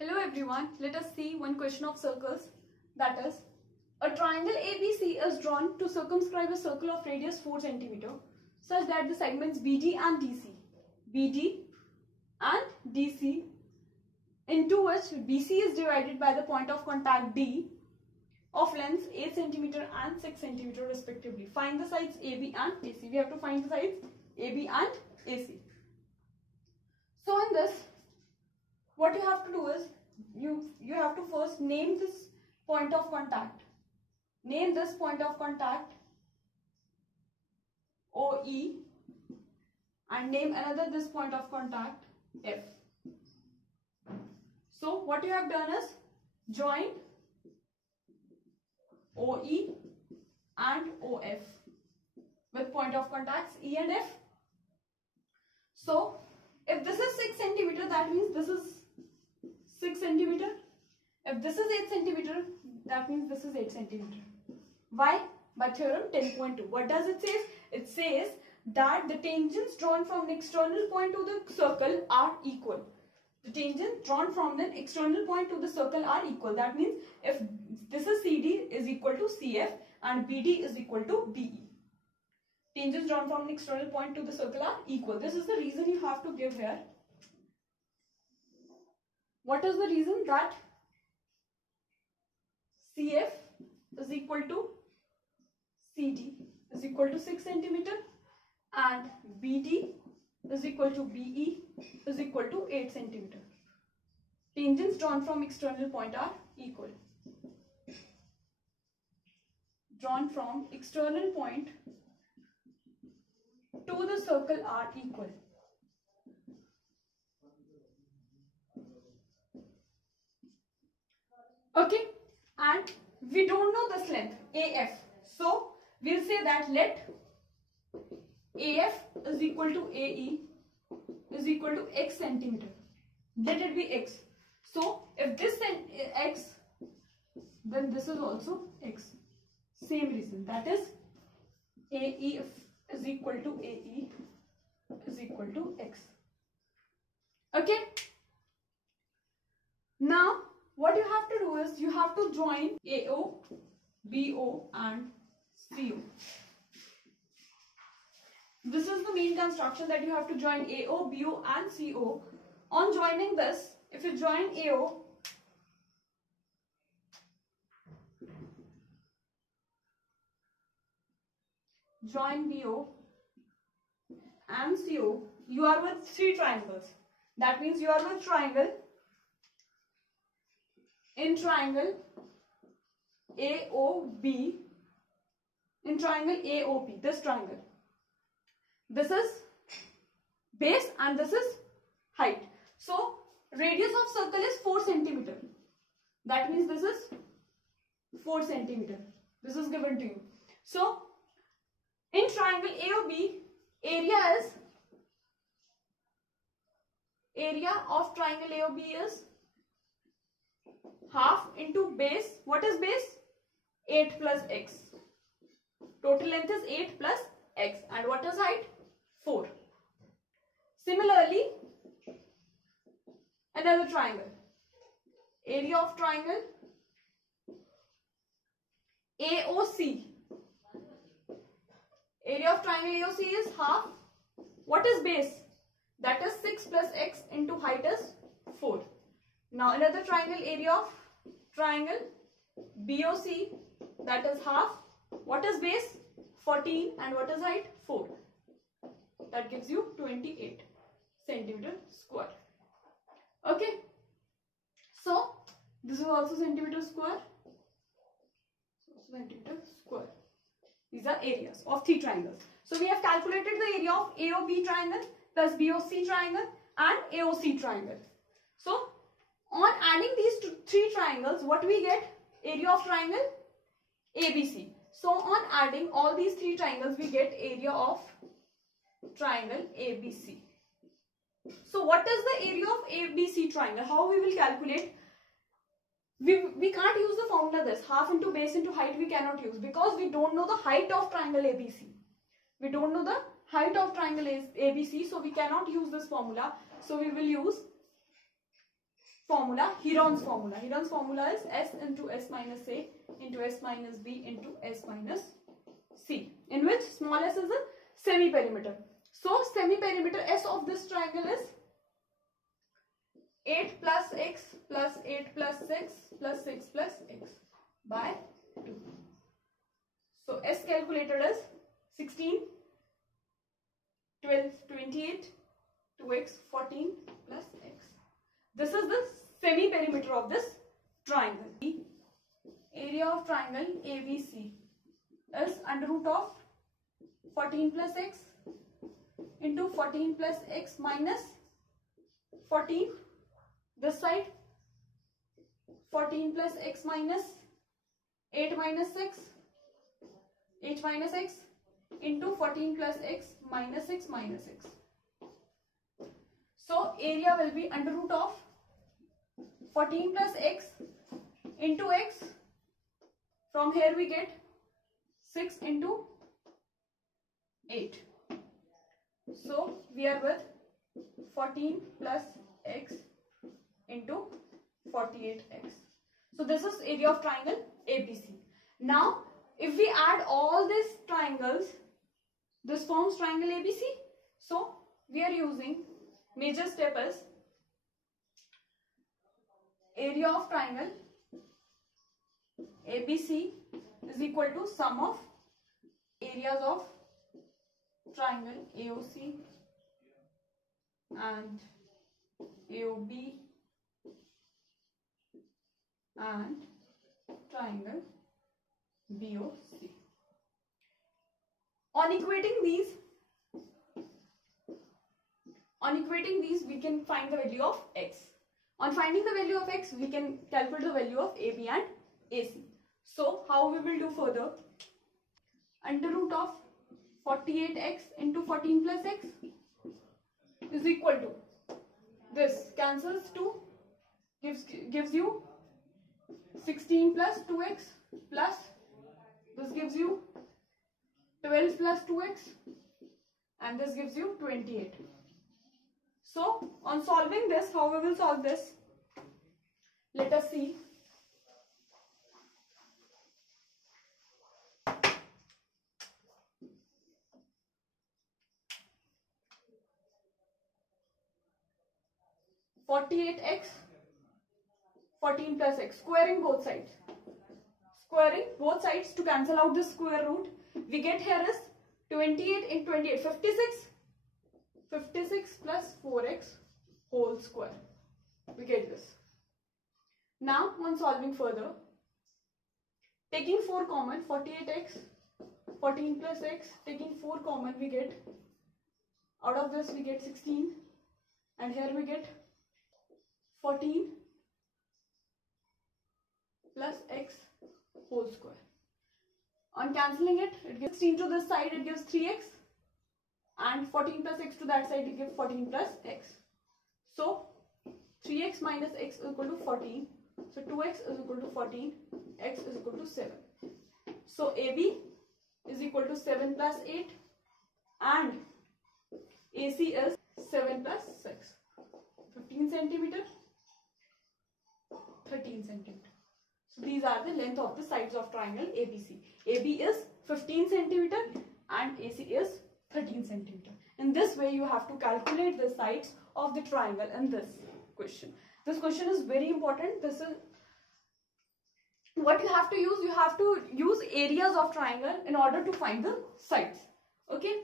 Hello everyone, let us see one question of circles, that is, a triangle ABC is drawn to circumscribe a circle of radius 4 cm such that the segments BD and DC into which BC is divided by the point of contact D of lengths 8 cm and 6 cm respectively. Find the sides AB and AC. We have to find the sides AB and AC. So in this, what you have to do is you have to first name this point of contact. Name this point of contact OE and name another this point of contact F. So what you have done is join OE and OF with point of contacts E and F. So if this is 6 cm, that means this is 6 cm. If this is 8 cm, that means this is 8 cm. Why? By theorem 10.2. What does it say? It says that the tangents drawn from the external point to the circle are equal. The tangents drawn from the external point to the circle are equal. That means if this is CD is equal to CF and BD is equal to BE. Tangents drawn from the external point to the circle are equal. This is the reason you have to give here. What is the reason? That CF is equal to CD is equal to 6 cm and BD is equal to BE is equal to 8 cm. Tangents drawn from external point are equal. Drawn from external point to the circle are equal. Okay, and we don't know this length AF, so we'll say that let AF is equal to AE is equal to X centimeter. Let it be X. So if this is X, then this is also X. Same reason, that is AE is equal to AE is equal to X. Okay. Now what you have to do is you have to join AO, BO and CO. This is the main construction, that you have to join AO, BO and CO. On joining this, if you join AO, join BO and CO, you are with 3 triangles. That means you are with triangle, in triangle AOB, in triangle AOP, this triangle. This is base and this is height. So radius of circle is 4 cm. That means this is 4 cm. This is given to you. So in triangle AOB, area of triangle AOB is half into base. What is base? 8 plus x. Total length is 8 plus x. And what is height? 4. Similarly, another triangle. Area of triangle AOC. Area of triangle AOC is half. What is base? That is 6 plus x into height is 4. Now another triangle, area of triangle BOC, that is half. What is base? 14 and what is height? 4. That gives you 28 centimeter square. Okay. So this is also centimeter square. Centimeter square. These are areas of 3 triangles. So we have calculated the area of AOB triangle plus BOC triangle and AOC triangle. So on adding these 3 triangles, what we get? Area of triangle ABC. So on adding all these 3 triangles, we get area of triangle ABC. So what is the area of ABC triangle? How we will calculate? We can't use the formula this. Half into base into height we cannot use, because we don't know the height of triangle ABC. We don't know the height of triangle ABC, so we cannot use this formula. So we will use formula, Heron's formula. Heron's formula is S into S minus A into S minus B into S minus C, in which small s is a semi-perimeter. So semi-perimeter S of this triangle is 8 plus x plus 8 plus 6 plus 6 plus x by 2. So S calculated as 16, 12, 28, 2x, 14 plus x. This is the semi-perimeter of this triangle. The area of triangle ABC is under root of 14 plus x into 14 plus x minus 14. This side 14 plus x minus 8 minus 6, 8 minus x into 14 plus x minus 6 minus x. So area will be under root of 14 plus x into x. From here we get 6 into 8. So we are with 14 plus x into 48x. So this is area of triangle ABC. Now if we add all these triangles, this forms triangle ABC. So we are using major step as area of triangle ABC is equal to sum of areas of triangle AOC and AOB and triangle BOC. On equating these we can find the value of x. On finding the value of x, we can calculate the value of AB and AC. So how we will do further? Under root of 48x into 14 plus x is equal to, this cancels 2, gives you 16 plus 2x plus this gives you 12 plus 2x and this gives you 28. So on solving this, how we will solve this? Let us see. (48x) 14 plus x, squaring both sides. Squaring both sides to cancel out the square root. We get here is 28 in 28, 56. 56 plus 4x whole square. We get this. Now on solving further, taking 4 common, 48x, 14 plus x, taking 4 common, we get, out of this we get 16 and here we get 14 plus x whole square. On cancelling it, it gives 16 to this side, it gives 3x and 14 plus x to that side, it gives 14 plus x. So 3x minus x is equal to 14. So 2x is equal to 14, x is equal to 7. So AB is equal to 7 plus 8 and AC is 7 plus 6. 15 centimeter, 13 centimeter. So these are the length of the sides of triangle ABC. AB is 15 centimeter and AC is 13 centimeter. In this way you have to calculate the sides of the triangle in this question. This question is very important. This is what you have to use. You have to use areas of triangle in order to find the sides. Okay.